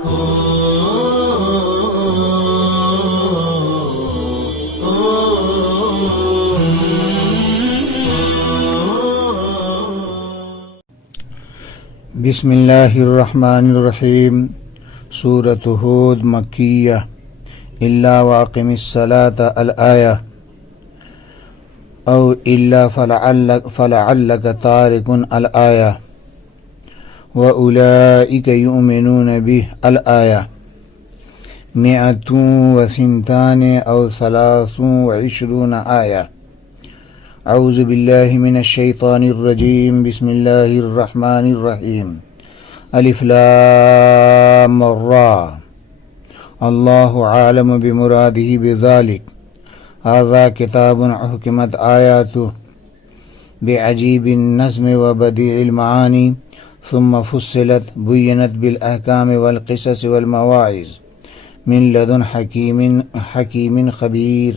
بسم اللہ الرحمن الرحیم۔ سورۃ ہود مکیہ الا واقم الصلاۃ الآیہ او الا فلعلک تارک الآیہ واولئک یؤمنون بہ الآیہ 132 او 23 آیہ۔ اعوذ باللہ من الشیطان الرجیم، بسم اللہ الرحمن الرحیم۔ الف لام را، اللہ عالم بمرادہ بذلک، ھذا کتاب احکمت آیاتہ بعجیب النظم وبدیع المعانی ثم فصلت بینت بالاحکام والقصص والمواعظ من لدن حکیم خبیر۔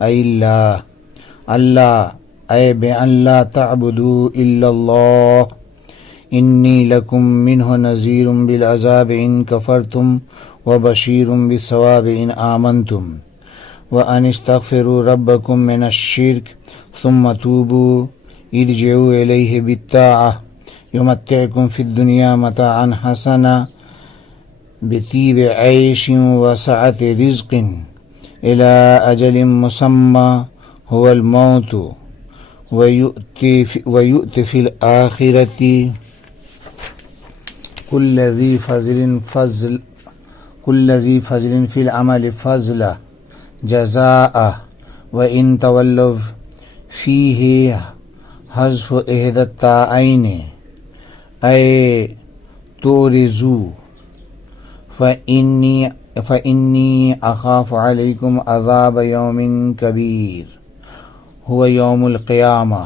ای اللہ اے بأن لا تعبدوا الا اللہ انی لکم منہ نذیر بالعذاب ان کفرتم وبشیر بالثواب ان آمنتم وان استغفروا ربکم من الشرک ثم توبوا ارجعوا الیہ بالطاعہ یمتعکم فی الدنیا متاعا حسنا بطیب عیش وسعت رزق الی اجل مسمی هو الموت وَيُؤْتِ فِي الْآخِرَةِ كُلَّ ذِي فَضْلٍ فِي الْعَمَلِ فَضْلًا جَزَاءً وَإِن تَوَلَّوْا فِيهِ حَذْفُ إِحْدَى التَّاءَيْنِ أَيْ تُعْرِضُوا فَإِنِّي أَخَافُ عَلَيْكُمْ عَذَابَ يَوْمٍ كَبِيرٍ هو یوم القیامہ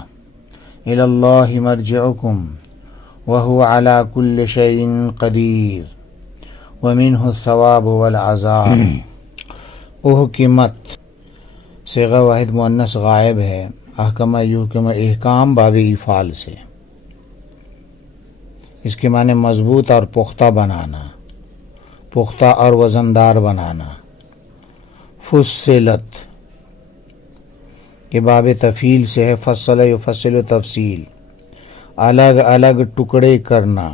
الی اللہ مرجعکم وهو على كل شیء قدیر ومنہ الثواب والعذاب۔ احکمت صیغہ واحد مؤنث غائب ہے، احکم یحکم احکام باب افعال سے، اس کے معنی مضبوط اور پختہ بنانا، پختہ اور وزندار بنانا۔ فصلت کہ باب تفیل سے ہے، فصل یفصل تفصیل، الگ الگ ٹکڑے کرنا،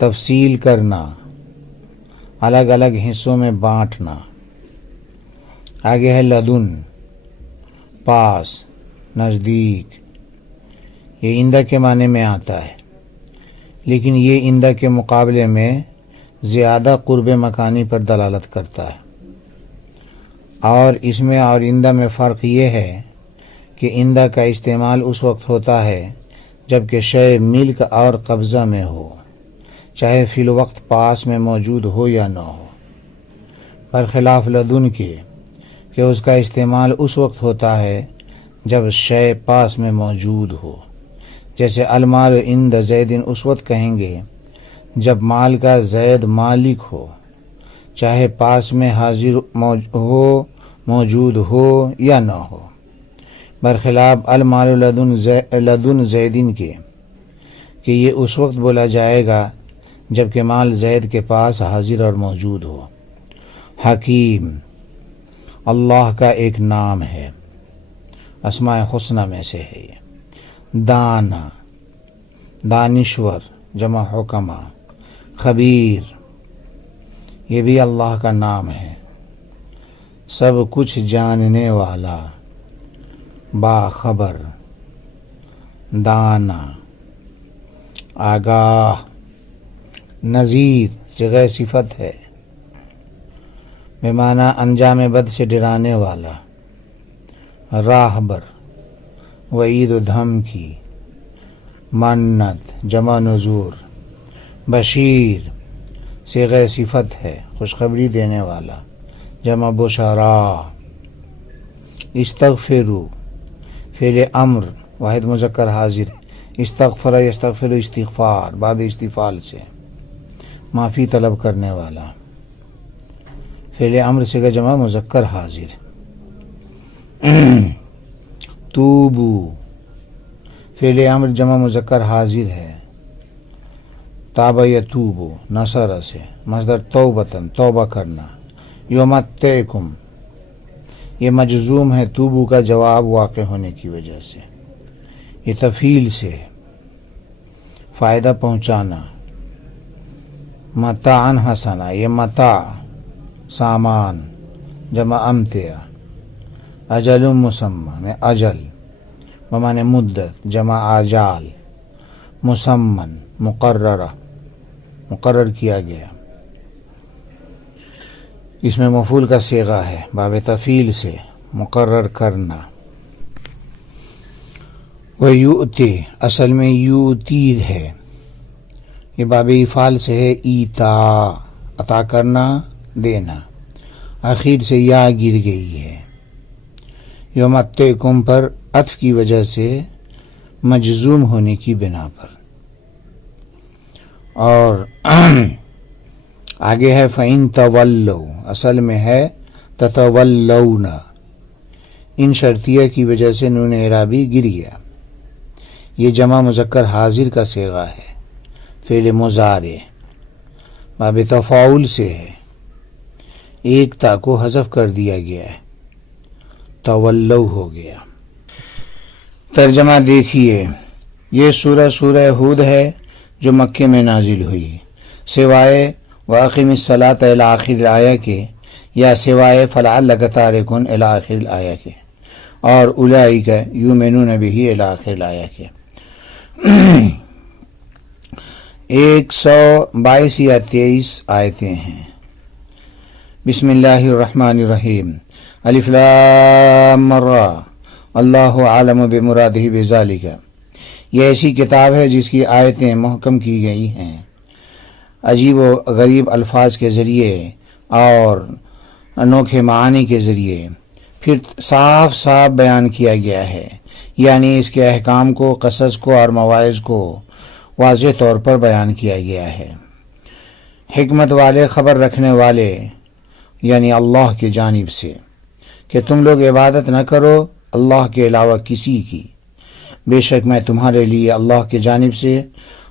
تفصیل کرنا، الگ الگ حصوں میں بانٹنا۔ آگے ہے لدن، پاس، نزدیک، یہ اندہ کے معنی میں آتا ہے، لیکن یہ اندہ کے مقابلے میں زیادہ قرب مکانی پر دلالت کرتا ہے، اور اس میں اور اندہ میں فرق یہ ہے کہ اندہ کا استعمال اس وقت ہوتا ہے جب کہ شے ملک اور قبضہ میں ہو، چاہے فی الوقت پاس میں موجود ہو یا نہ ہو، برخلاف لدن کے کہ اس کا استعمال اس وقت ہوتا ہے جب شے پاس میں موجود ہو، جیسے المال عند زید، اس وقت کہیں گے جب مال کا زید مالک ہو، چاہے پاس میں حاضر ہو، موجود ہو یا نہ ہو، برخلاف المال لدن زیدن کے کہ یہ اس وقت بولا جائے گا جب کہ مال زید کے پاس حاضر اور موجود ہو۔ حکیم اللہ کا ایک نام ہے، اسماء حسنہ میں سے ہے یہ۔ دانا دانشور جمع حکمہ۔ خبیر یہ بھی اللہ کا نام ہے، سب کچھ جاننے والا، باخبر، دانا، آگاہ۔ نذیر صیغہ صفت ہے، بمعنی انجام بد سے ڈرانے والا۔ راہبر وعید و دھمکی۔ منت جمع نذور۔ بشیر صیغہ صفت ہے، خوشخبری دینے والا، جمع بشرا۔ استغفروا فعل امر واحد مذکر حاضر، استغفر یستغفر استغفار باب استفعال سے، معافی طلب کرنے والا۔ فعل امر سے جمع مذکر حاضر۔ توبو فعل امر جمع مذکر حاضر ہے، تاب یتوبو نصر سے، مصدر توبتن توبہ کرنا، یمتعکم یہ مجزوم ہے توبو کا جواب واقع ہونے کی وجہ سے، یہ تفعیل سے ہے، فائدہ پہنچانا، متاعن حسنا یہ متاع سامان جمع امتع، اجل مسمى میں اجل بمعنی مدت جمع آجال، مسمن مقررہ مقرر کیا گیا، اس میں مفعول کا صیغہ ہے باب تفعیل سے مقرر کرنا۔ وَيُؤْتِ اصل میں یوتی ہے، یہ باب افعال سے ہے، ایتا عطا کرنا دینا، آخر سے یا گر گئی ہے، یمتعکم پر عطف کی وجہ سے مجزوم ہونے کی بنا پر، اور آگے ہے فَإِن تَوَلَّوْا اصل میں ہے تَتَوَلَّوْنَ، ان شرطیہ کی وجہ سے نون اعرابی گر گیا، یہ جمع مذکر حاضر کا صیغہ ہے، فعل مضارع باب تفاعل سے ہے، ایک تا کو حذف کر دیا گیا ہے، تولو ہو گیا۔ ترجمہ دیکھیے، یہ سورہ ہود ہے جو مکے میں نازل ہوئی، سوائے وَأَقِمِ الصَّلَاةَ إِلَى آخر الآیہ کے، یا سوائے فَلَعَلَّكَ تَارِكٌ إِلَى آخر الآیہ کے، اور اولئک یؤمنون بہ إِلَى آخر الآیہ کے۔ 122 یا 23 آیتیں ہیں۔ بسم اللہ الرحمن الرحیم، الف لام را اللہ عالم بمرادہ بذالک، یہ ایسی کتاب ہے جس کی آیتیں محکم کی گئی ہیں عجیب و غریب الفاظ کے ذریعے اور انوکھے معانی کے ذریعے، پھر صاف صاف بیان کیا گیا ہے، یعنی اس کے احکام کو، قصص کو اور مواعظ کو واضح طور پر بیان کیا گیا ہے، حکمت والے خبر رکھنے والے یعنی اللہ کی جانب سے، کہ تم لوگ عبادت نہ کرو اللہ کے علاوہ کسی کی، بے شک میں تمہارے لیے اللہ کی جانب سے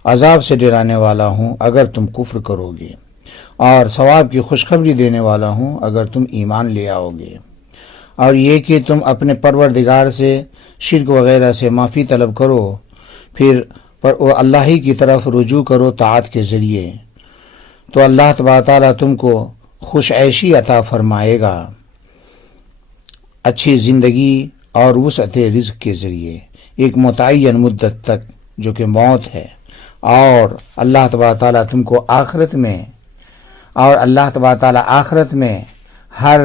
عذاب سے ڈرانے والا ہوں اگر تم کفر کرو گے، اور ثواب کی خوشخبری دینے والا ہوں اگر تم ایمان لے آؤ گے، اور یہ کہ تم اپنے پروردگار سے شرک وغیرہ سے معافی طلب کرو، پھر اللہ ہی کی طرف رجوع کرو طاعت کے ذریعے، تو اللہ تبارک تعالیٰ تم کو خوش عیشی عطا فرمائے گا، اچھی زندگی اور وسعت رزق کے ذریعے ایک متعین مدت تک جو کہ موت ہے، اور اللہ تبارک تعالیٰ تم کو آخرت میں ہر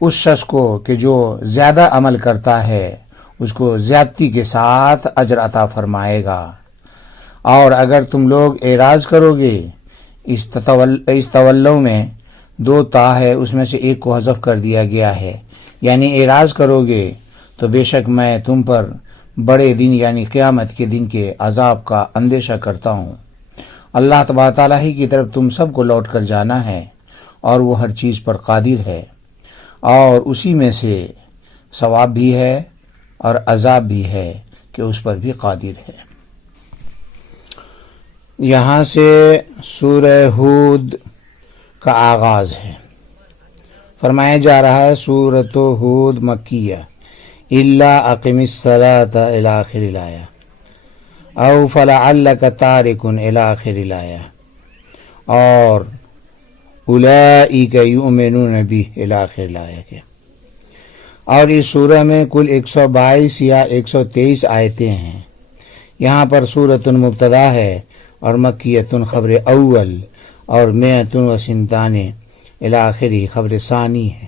اس شخص کو کہ جو زیادہ عمل کرتا ہے اس کو زیادتی کے ساتھ اجر عطا فرمائے گا، اور اگر تم لوگ اعراض کرو گے، اس تولو میں 2 تا ہے، اس میں سے ایک کو حذف کر دیا گیا ہے، یعنی اعراض کرو گے تو بے شک میں تم پر بڑے دن یعنی قیامت کے دن کے عذاب کا اندیشہ کرتا ہوں۔ اللہ تبارک تعالیٰ ہی کی طرف تم سب کو لوٹ کر جانا ہے، اور وہ ہر چیز پر قادر ہے، اور اسی میں سے ثواب بھی ہے اور عذاب بھی ہے کہ اس پر بھی قادر ہے۔ یہاں سے سورہ ہود کا آغاز ہے، فرمایا جا رہا ہے سورۃ ہود مکیہ، الا اقم الصلاۃ الی آخر الآیہ، او فلعلک تارک الی آخر الآیہ، اور اولئک یؤمنون بہ الی آخر الآیہ کے، اور اس سورہ میں کل 122 یا 123 آیتیں ہیں۔ یہاں پر سورۃ مبتدا ہے اور مکیۃ خبر اول، اور مئۃ و سنتان الی آخری خبر ثانی ہے۔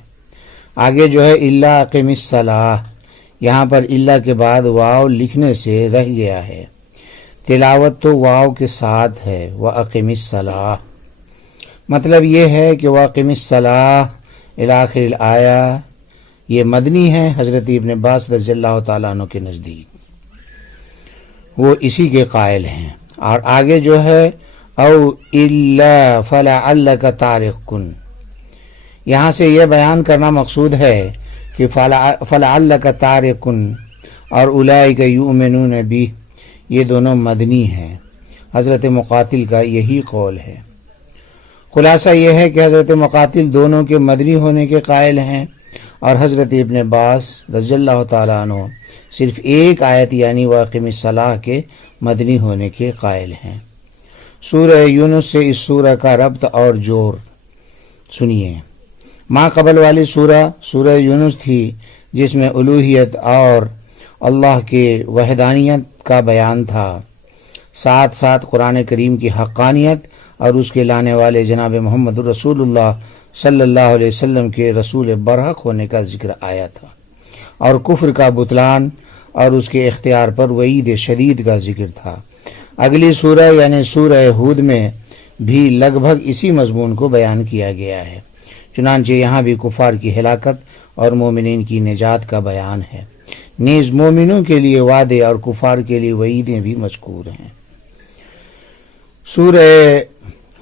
آگے جو ہے الا اقم الصلاۃ، یہاں پر الا کے بعد واو لکھنے سے رہ گیا ہے، تلاوت تو واو کے ساتھ ہے، وَأَقِمِ الصَّلَاةَ، مطلب یہ ہے کہ وَأَقِمِ الصَّلَاةَ الی آخر الآیہ یہ مدنی ہے حضرت ابن عباس رضی اللہ تعالیٰ عنہ کے نزدیک، وہ اسی کے قائل ہیں۔ اور آگے جو ہے او الا فلعلک تارک، یہاں سے یہ بیان کرنا مقصود ہے کہ فلعلک تارک اور اولئک یؤمنون بہ یہ دونوں مدنی ہیں، حضرت مقاتل کا یہی قول ہے۔ خلاصہ یہ ہے کہ حضرت مقاتل دونوں کے مدنی ہونے کے قائل ہیں، اور حضرت ابن عباس رضی اللہ تعالیٰ عنہ صرف ایک آیت یعنی واقم الصلاۃ کے مدنی ہونے کے قائل ہیں۔ سورہ یونس سے اس سورہ کا ربط اور جوڑ سنیے۔ ماں قبل والی سورہ یونس تھی، جس میں الوہیت اور اللہ کے وحدانیت کا بیان تھا، ساتھ ساتھ قرآن کریم کی حقانیت اور اس کے لانے والے جناب محمد رسول اللہ صلی اللہ علیہ وسلم کے رسول برحق ہونے کا ذکر آیا تھا، اور کفر کا بطلان اور اس کے اختیار پر وعید شدید کا ذکر تھا۔ اگلی سورہ یعنی سورہ ہود میں بھی لگ بھگ اسی مضمون کو بیان کیا گیا ہے، چنانچہ یہاں بھی کفار کی ہلاکت اور مومنین کی نجات کا بیان ہے، نیز مومنوں کے لیے وعدے اور کفار کے لیے وعیدیں بھی مذکور ہیں۔ سورہ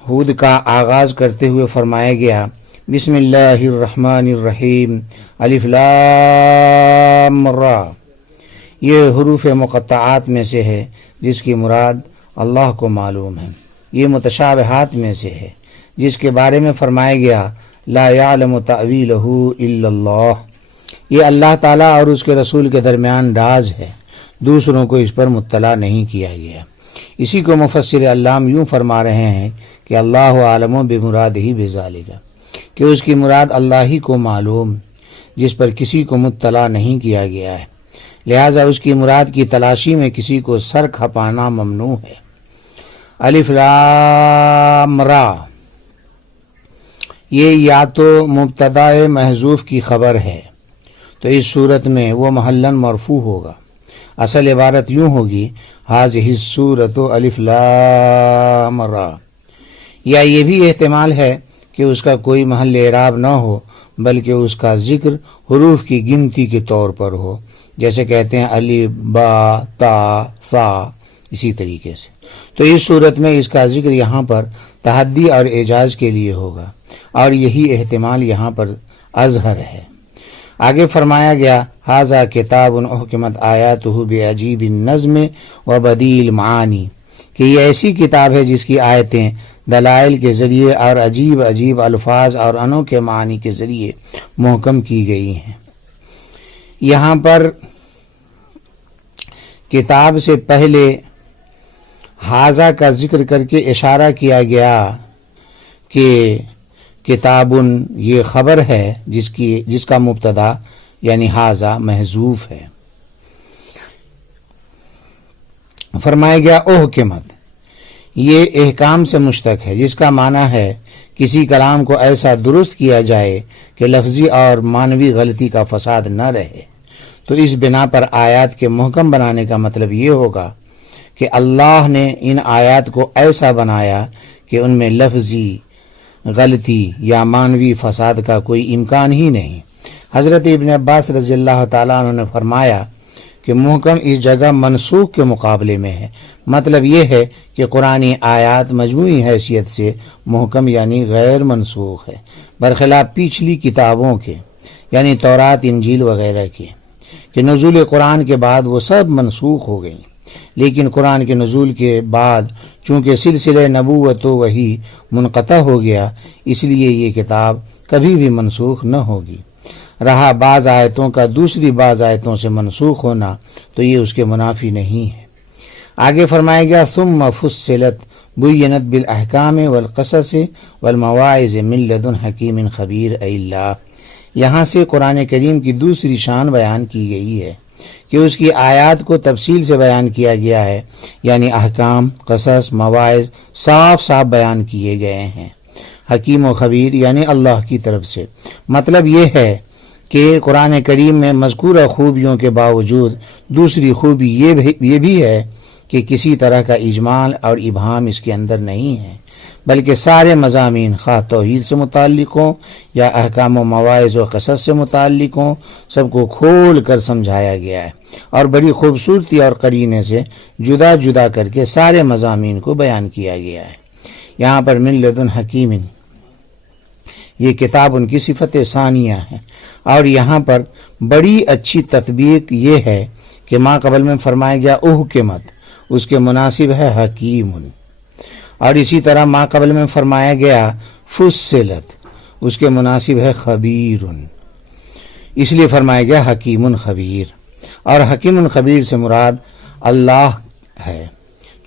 ہود کا آغاز کرتے ہوئے فرمایا گیا، بسم اللہ الرحمن الرحیم، الف لام را۔ یہ حروف مقطعات میں سے ہے، جس کی مراد اللہ کو معلوم ہے۔ یہ متشابہات میں سے ہے، جس کے بارے میں فرمایا گیا، لا یعلم تأویلہ الا اللہ۔ یہ اللہ تعالیٰ اور اس کے رسول کے درمیان راز ہے، دوسروں کو اس پر مطلع نہیں کیا گیا۔ اسی کو مفسر علام یوں فرما رہے ہیں کہ اللہ عالم بمرادہ بذالک، کہ اس کی مراد اللہ ہی کو معلوم، جس پر کسی کو مطلع نہیں کیا گیا ہے، لہٰذا اس کی مراد کی تلاشی میں کسی کو سر کھپانا ممنوع ہے۔ الف لام را، یہ یا تو مبتدا محذوف کی خبر ہے، تو اس صورت میں وہ محلاً مرفوع ہوگا۔ اصل عبارت یوں ہوگی، ہذہ السورۃ الف لام را، یا یہ بھی احتمال ہے کہ اس کا کوئی محل اعراب نہ ہو، بلکہ اس کا ذکر حروف کی گنتی کے طور پر ہو، جیسے کہتے ہیں الف با تا ثا، اسی طریقے سے۔ تو اس صورت میں اس کا ذکر یہاں پر تحدی اور اعجاز کے لیے ہوگا، اور یہی احتمال یہاں پر اظہر ہے۔ آگے فرمایا گیا، ھذا کتاب احکمت آیاتہ بعجیب النظم و بدیع المعانی، کہ یہ ایسی کتاب ہے جس کی آیتیں دلائل کے ذریعے اور عجیب عجیب الفاظ اور انوکھے معانی کے ذریعے محکم کی گئی ہیں۔ یہاں پر کتاب سے پہلے ھذا کا ذکر کر کے اشارہ کیا گیا کہ کتابن یہ خبر ہے جس کا مبتدا یعنی ھذا محذوف ہے۔ فرمایا گیا احکمت، یہ احکام سے مشتق ہے، جس کا معنی ہے کسی کلام کو ایسا درست کیا جائے کہ لفظی اور معنوی غلطی کا فساد نہ رہے۔ تو اس بنا پر آیات کے محکم بنانے کا مطلب یہ ہوگا کہ اللہ نے ان آیات کو ایسا بنایا کہ ان میں لفظی غلطی یا معنوی فساد کا کوئی امکان ہی نہیں۔ حضرت ابن عباس رضی اللہ تعالیٰ عنہ نے فرمایا کہ محکم اس جگہ منسوخ کے مقابلے میں ہے، مطلب یہ ہے کہ قرآنی آیات مجموعی حیثیت سے محکم یعنی غیر منسوخ ہے، برخلاف پچھلی کتابوں کے یعنی تورات انجیل وغیرہ کے، کہ نزول قرآن کے بعد وہ سب منسوخ ہو گئیں، لیکن قرآن کے نزول کے بعد چونکہ سلسلہ نبوت و وحی منقطع ہو گیا، اس لیے یہ کتاب کبھی بھی منسوخ نہ ہوگی۔ رہا بعض آیتوں کا دوسری بعض آیتوں سے منسوخ ہونا، تو یہ اس کے منافی نہیں ہے۔ آگے فرمایا گیا، ثم فصلت بینت بالاحکام والقصص والمواعظ من لدن حکیم خبیر اے اللہ۔ یہاں سے قرآن کریم کی دوسری شان بیان کی گئی ہے کہ اس کی آیات کو تفصیل سے بیان کیا گیا ہے، یعنی احکام، قصص، مواعظ صاف صاف بیان کیے گئے ہیں، حکیم و خبیر یعنی اللہ کی طرف سے۔ مطلب یہ ہے کہ قرآن کریم میں مذکورہ خوبیوں کے باوجود دوسری خوبی یہ بھی ہے کہ کسی طرح کا اجمال اور ابہام اس کے اندر نہیں ہے، بلکہ سارے مضامین خواہ توحید سے متعلق ہوں یا احکام و مواعظ و قصص سے متعلق ہوں، سب کو کھول کر سمجھایا گیا ہے، اور بڑی خوبصورتی اور قرینے سے جدا جدا کر کے سارے مضامین کو بیان کیا گیا ہے۔ یہاں پر من لدن حکیم، یہ کتاب ان کی صفت ثانیہ ہے، اور یہاں پر بڑی اچھی تطبیق یہ ہے کہ ماں قبل میں فرمایا گیا احکمت، اس کے مناسب ہے حکیم، اور اسی طرح ما قبل میں فرمایا گیا فصلت، اس کے مناسب ہے خبیر، اس لیے فرمایا گیا حکیم خبیر، اور حکیم خبیر سے مراد اللہ ہے،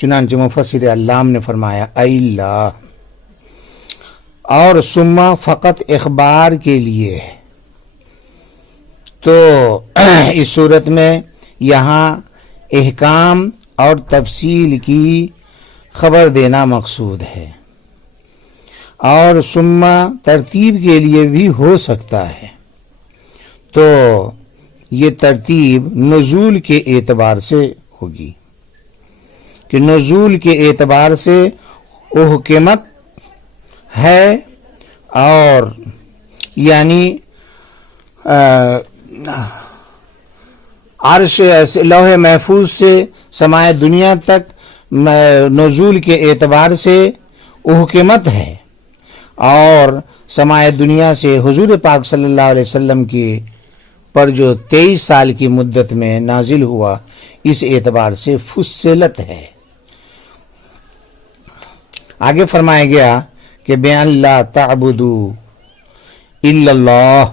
چنانچہ مفسر علام نے فرمایا اے اللہ، اور ثم فقط اخبار کے لیے ہے، تو اس صورت میں یہاں احکام اور تفصیل کی خبر دینا مقصود ہے، اور ثم ترتیب کے لیے بھی ہو سکتا ہے، تو یہ ترتیب نزول کے اعتبار سے ہوگی کہ نزول کے اعتبار سے احکمت ہے، اور یعنی عرش لوح محفوظ سے سمائے دنیا تک نزول کے اعتبار سے احکمت ہے، اور سمائے دنیا سے حضور پاک صلی اللہ علیہ وسلم کی پر جو 23 سال کی مدت میں نازل ہوا، اس اعتبار سے فصلت ہے۔ آگے فرمایا گیا کہ بِأَن لَا تَعْبُدُوا إِلَّا اللَّهَ،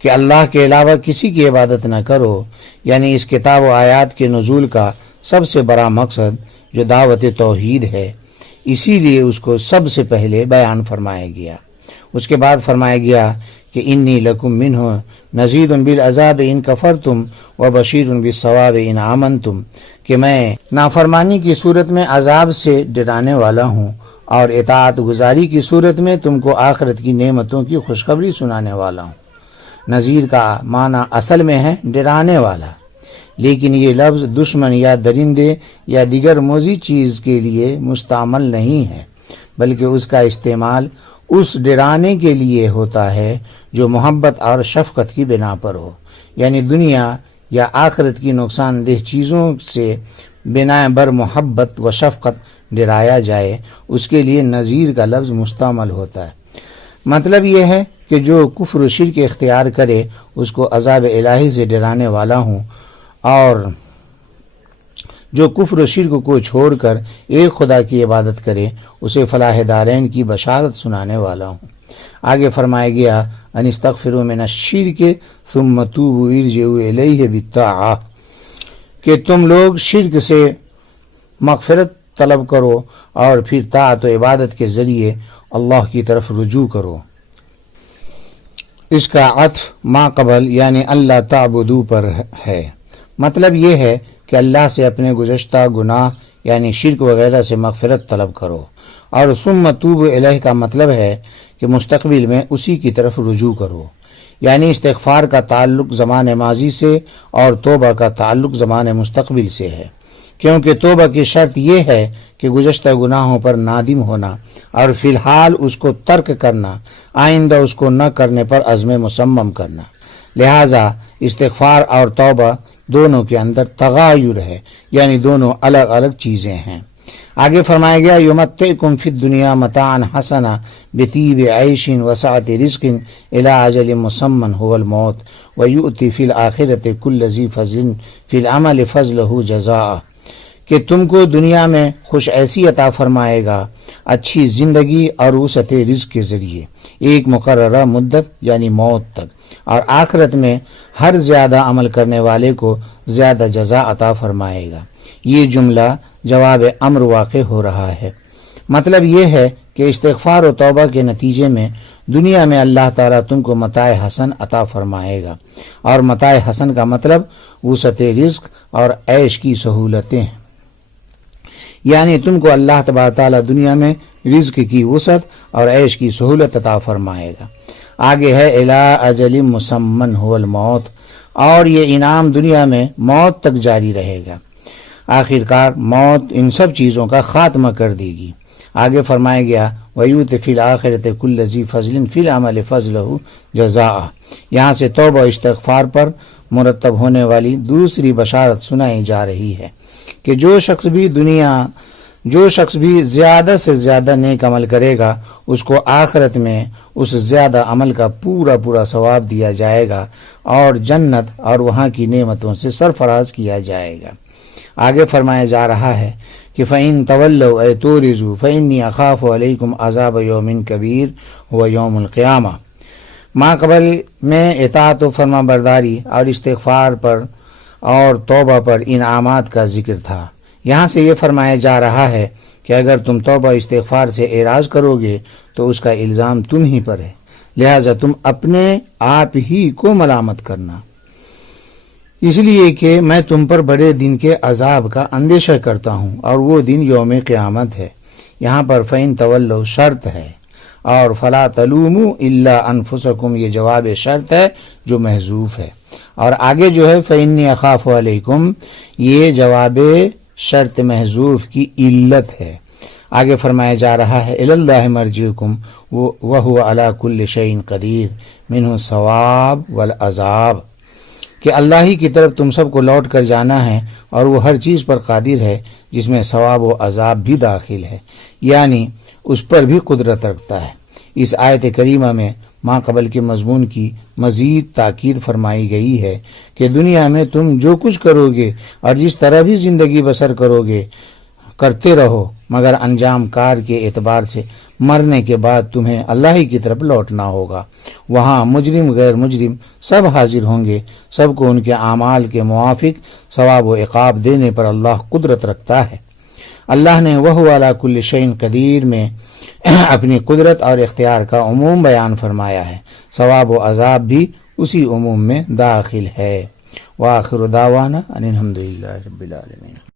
کہ اللہ کے علاوہ کسی کی عبادت نہ کرو، یعنی اس کتاب و آیات کے نزول کا سب سے بڑا مقصد جو دعوت توحید ہے، اسی لیے اس کو سب سے پہلے بیان فرمایا گیا۔ اس کے بعد فرمایا گیا کہ انی لکم منہ نذیر بالعذاب ان کفرتم وبشیر بالثواب ان آمنتم، کہ میں نافرمانی کی صورت میں عذاب سے ڈرانے والا ہوں، اور اطاعت گزاری کی صورت میں تم کو آخرت کی نعمتوں کی خوشخبری سنانے والا ہوں۔ نذیر کا معنی اصل میں ہے ڈرانے والا، لیکن یہ لفظ دشمن یا درندے یا دیگر موذی چیز کے لیے مستعمل نہیں ہے، بلکہ اس کا استعمال اس ڈرانے کے لیے ہوتا ہے جو محبت اور شفقت کی بنا پر ہو، یعنی دنیا یا آخرت کی نقصان دہ چیزوں سے بنا بر محبت و شفقت ڈرایا جائے، اس کے لیے نذیر کا لفظ مستعمل ہوتا ہے۔ مطلب یہ ہے کہ جو کفر و شرک اختیار کرے اس کو عذاب الہی سے ڈرانے والا ہوں، اور جو کفر و شرک کو چھوڑ کر ایک خدا کی عبادت کرے اسے فلاح دارین کی بشارت سنانے والا ہوں۔ آگے فرمایا گیا ان استغفروا من الشرک ثم توبوا ارجعوا الیہ بالطاعہ، کہ تم لوگ شرک سے مغفرت طلب کرو اور پھر طاعت و عبادت کے ذریعے اللہ کی طرف رجوع کرو۔ اس کا عطف ما قبل یعنی اللہ تعبدو پر ہے، مطلب یہ ہے کہ اللہ سے اپنے گزشتہ گناہ یعنی شرک وغیرہ سے مغفرت طلب کرو، اور ثم توبوا الیہ کا مطلب ہے کہ مستقبل میں اسی کی طرف رجوع کرو، یعنی استغفار کا تعلق زمان ماضی سے اور توبہ کا تعلق زمان مستقبل سے ہے، کیونکہ توبہ کی شرط یہ ہے کہ گزشتہ گناہوں پر نادم ہونا اور فی الحال اس کو ترک کرنا، آئندہ اس کو نہ کرنے پر عزم مصمم کرنا۔ لہٰذا استغفار اور توبہ دونوں کے اندر تغایر ہے، یعنی دونوں الگ الگ چیزیں ہیں۔ آگے فرمایا گیا یمتعکم فی الدنیا متاعا حسنا بطیب عیش وسعت رزق الی اجل مسمى هو الموت ویؤتی فی الآخرۃ کل ذی فضل فی العمل فضلہ جزاء، کہ تم کو دنیا میں خوش ایسی عطا فرمائے گا، اچھی زندگی اور وسعت رزق کے ذریعے ایک مقررہ مدت یعنی موت تک، اور آخرت میں ہر زیادہ عمل کرنے والے کو زیادہ جزا عطا فرمائے گا۔ یہ جملہ جواب امر واقع ہو رہا ہے، مطلب یہ ہے کہ استغفار و توبہ کے نتیجے میں دنیا میں اللہ تعالیٰ تم کو متاع حسن عطا فرمائے گا، اور متاع حسن کا مطلب وسعت رزق اور عیش کی سہولتیں ہیں، یعنی تم کو اللہ تبارک تعالیٰ دنیا میں رزق کی وسعت اور عیش کی سہولت عطا فرمائے گا۔ آگے ہے الی اجل مسمى هو الموت، اور یہ انعام دنیا میں موت تک جاری رہے گا، آخرکار موت ان سب چیزوں کا خاتمہ کر دے گی۔ آگے فرمایا گیا وَيُؤْتِ فِي الْآخِرَةِ كُلَّ ذِي فَضْلٍ فِي الْعَمَلِ فَضْلَهُ جَزَاءً، یہاں سے توبہ و استغفار پر مرتب ہونے والی دوسری بشارت سنائی جا رہی ہے کہ جو شخص بھی زیادہ سے زیادہ نیک عمل کرے گا اس کو آخرت میں اس زیادہ عمل کا پورا ثواب دیا جائے گا، اور جنت اور وہاں کی نعمتوں سے سرفراز کیا جائے گا۔ آگے فرمایا جا رہا ہے کہ فَإِن تَوَلَّوْا أَيْ تُعْرِضُوا فَإِنِّي أَخَافُ عَلَيْكُمْ عَذَابَ يَوْمٍ كَبِيرٍ هُوَ يَوْمُ الْقِيَامَةِ۔ ماقبل میں اطاعت و فرما برداری اور استغفار پر اور توبہ پر انعامات کا ذکر تھا۔ یہاں سے یہ فرمایا جا رہا ہے کہ اگر تم توبہ استغفار سے اعراض کرو گے تو اس کا الزام تم ہی پر ہے، لہٰذا تم اپنے آپ ہی کو ملامت کرنا، اس لیے کہ میں تم پر بڑے دن کے عذاب کا اندیشہ کرتا ہوں، اور وہ دن یوم قیامت ہے۔ یہاں پر فَإِن تَوَلَّوْا شرط ہے، اور فَلَا تَلُومُوا إِلَّا أَنفُسَكُمْ یہ جواب شرط ہے جو محذوف ہے، اور آگے جو ہے فَإِنِّي أَخَافُ عَلَيْكُمْ یہ جواب شرط محذوف کی علت ہے۔ آگے فرمایا جا رہا ہے إِلَى اللَّهِ مَرْجِعُكُمْ وَهُوَ عَلَى كُلِّ شَيْءٍ قَدِيرٌ مِنْهُ الثَّوَابُ وَالْعَذَابُ کہ اللہ ہی کی طرف تم سب کو لوٹ کر جانا ہے، اور وہ ہر چیز پر قادر ہے جس میں ثواب و عذاب بھی داخل ہے، یعنی اس پر بھی قدرت رکھتا ہے۔ اس آیت کریمہ میں ماں قبل کے مضمون کی مزید تاکید فرمائی گئی ہے کہ دنیا میں تم جو کچھ کرو گے اور جس طرح بھی زندگی بسر کرو گے کرتے رہو، مگر انجام کار کے اعتبار سے مرنے کے بعد تمہیں اللہ ہی کی طرف لوٹنا ہوگا۔ وہاں مجرم غیر مجرم سب حاضر ہوں گے، سب کو ان کے اعمال کے موافق ثواب و عقاب دینے پر اللہ قدرت رکھتا ہے۔ اللہ نے وَهُوَ عَلَى كُلِّ شَيْءٍ قَدِيرٌ میں اپنی قدرت اور اختیار کا عموم بیان فرمایا ہے، ثواب و عذاب بھی اسی عموم میں داخل ہے۔ وآخر دعوانا ان الحمد للہ رب العالمین۔